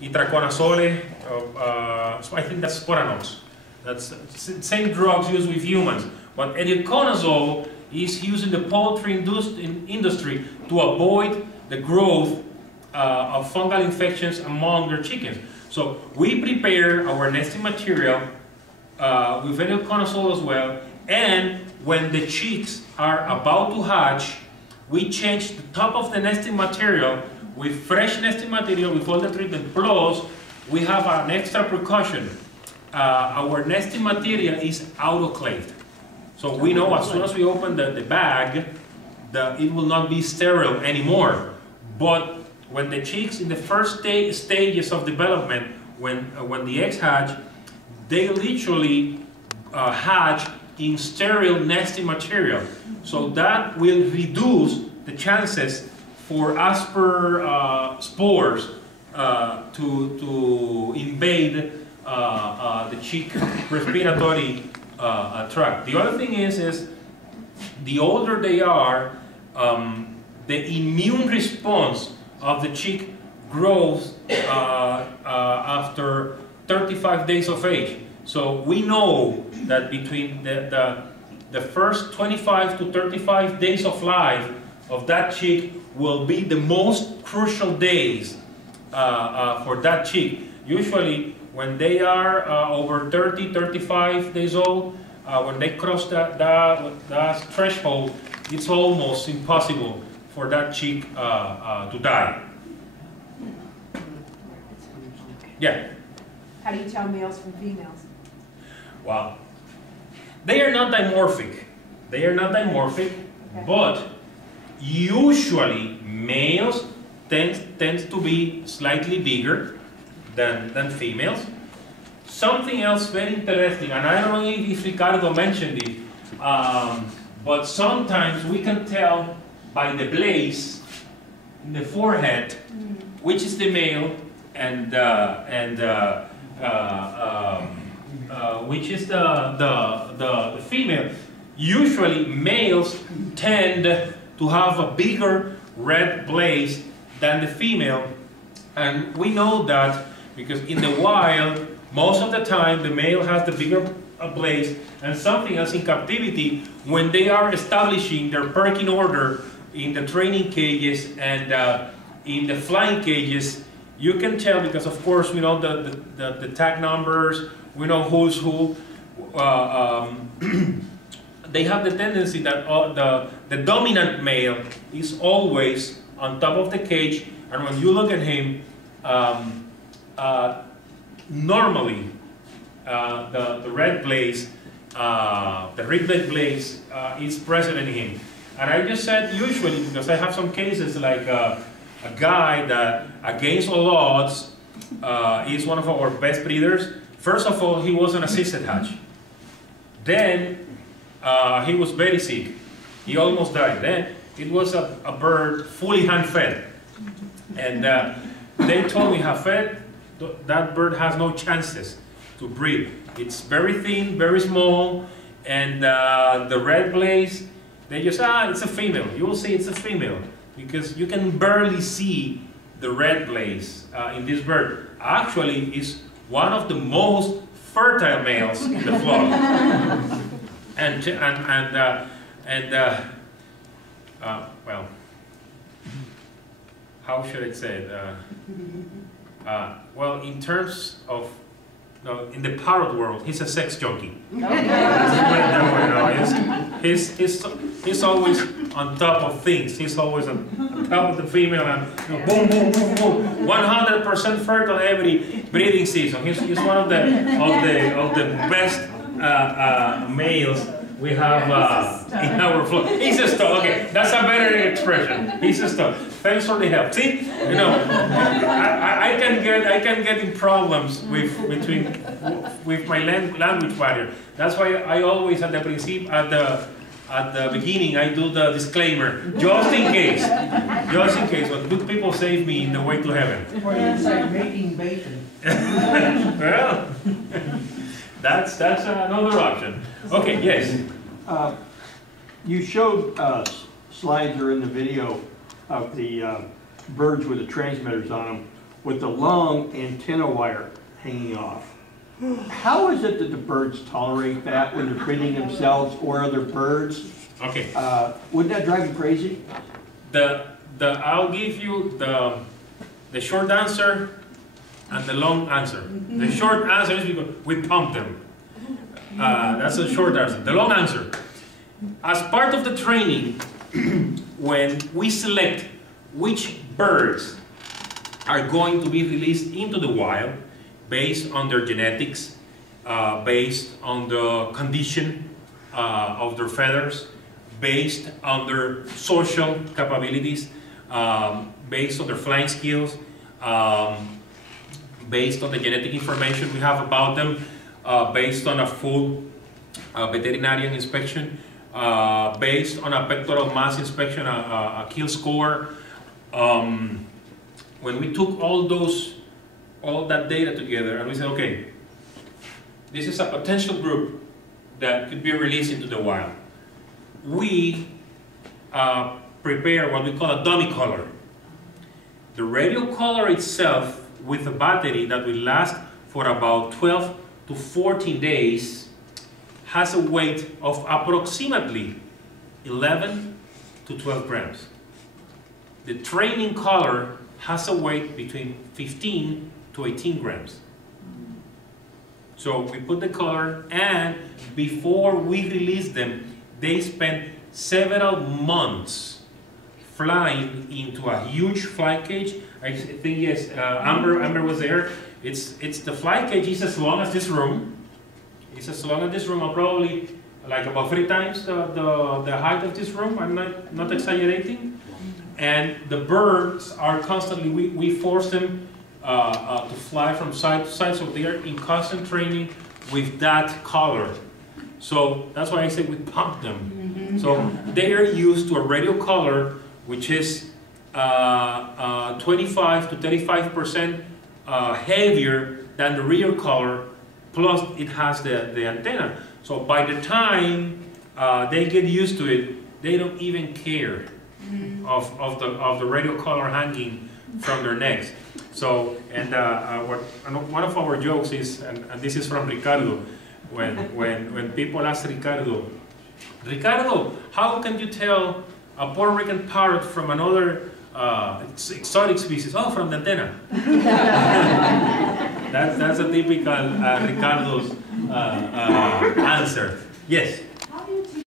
itraconazole, I think that's sporanox. That's same drugs used with humans. But educonazole is used in the poultry industry to avoid the growth of fungal infections among their chickens. So we prepare our nesting material with educonazole as well, and when the chicks are about to hatch, we change the top of the nesting material with fresh nesting material with all the treatment, plus we have an extra precaution. Our nesting material is autoclaved. So we know as soon as we open the bag, it will not be sterile anymore. But when the chicks in the first stages of development, when the eggs hatch, they literally hatch in sterile nesting material. So that will reduce the chances for asper spores to invade the chick respiratory tract. The other thing is the older they are, the immune response of the chick grows after 35 days of age. So we know that between the first 25 to 35 days of life of that chick will be the most crucial days for that chick. Usually when they are over 30, 35 days old, when they cross that threshold, it's almost impossible for that chick to die. Yeah? How do you tell males from females? Well, they are not dimorphic. They are not dimorphic, okay. But usually males tend to be slightly bigger than females. Something else very interesting, and I don't know if Ricardo mentioned it, but sometimes we can tell by the blaze in the forehead which is the male and which is the female. Usually males tend to have a bigger red blaze than the female, and we know that because in the wild most of the time the male has the bigger blaze, and something else in captivity, when they are establishing their perking order in the training cages and in the flying cages, you can tell because of course we know the tag numbers, we know who's who. They have the tendency that the dominant male is always on top of the cage, and when you look at him, normally the red blaze, the riblet blaze is present in him. And I just said usually because I have some cases like a guy that against all odds is one of our best breeders. First of all, he was an assisted hatch. Then he was very sick. He almost died. Then it was a bird fully hand-fed. And they told me, Hafed, that bird has no chances to breed. It's very thin, very small, and the red blaze, they just, it's a female. You will see it's a female because you can barely see the red blaze in this bird. Actually, it's one of the most fertile males in the flock. Well, how should I say it? Well, in terms of, no, in the parrot world, he's a sex junkie. He's always on top of things. He's always on top of the female and boom, boom, boom, boom. 100% fertile every breeding season. He's one of the best males we have in our flock. He's a stud. Okay, that's a better expression. He's a stud. Thanks for the help. See, you know, I can get in problems with my language barrier. That's why I always at the beginning I do the disclaimer, just in case. But good people save me in the way to heaven. Or you say making bacon. Well, that's another option. Okay, yes. You showed slides or in the video of the birds with the transmitters on them with the long antenna wire hanging off. How is it that the birds tolerate that when they're feeding themselves or other birds? Okay. Wouldn't that drive you crazy? I'll give you the short answer and the long answer. The short answer is because we pump them. That's the short answer. The long answer, as part of the training, when we select which birds are going to be released into the wild based on their genetics, based on the condition of their feathers, based on their social capabilities, based on their flying skills, based on the genetic information we have about them, based on a full veterinarian inspection, based on a pectoral mass inspection, a kill score. When we took all that data together and we said, okay, this is a potential group that could be released into the wild, we prepare what we call a dummy color. The radio color itself, with a battery that will last for about 12 to 14 days, has a weight of approximately 11 to 12 grams. The training color has a weight between 15 to 18 grams. So we put the color, and before we release them, they spend several months flying into a huge fly cage. I think, yes, Amber was there. It's the fly cage is as long as this room. It's as long as this room, probably like about 3 times the height of this room. I'm not exaggerating. And the birds are constantly, we force them to fly from side to side, so they are in constant training with that color. So that's why I say we pump them. So they are used to a radio color, which is 25 to 35% heavier than the real color, plus it has the antenna. So by the time they get used to it, they don't even care of the radio color hanging from their necks. So, and one of our jokes is, and this is from Ricardo, when people ask Ricardo, how can you tell a Puerto Rican parrot from another exotic species? Oh, from the antenna. That's a typical Ricardo's answer. Yes?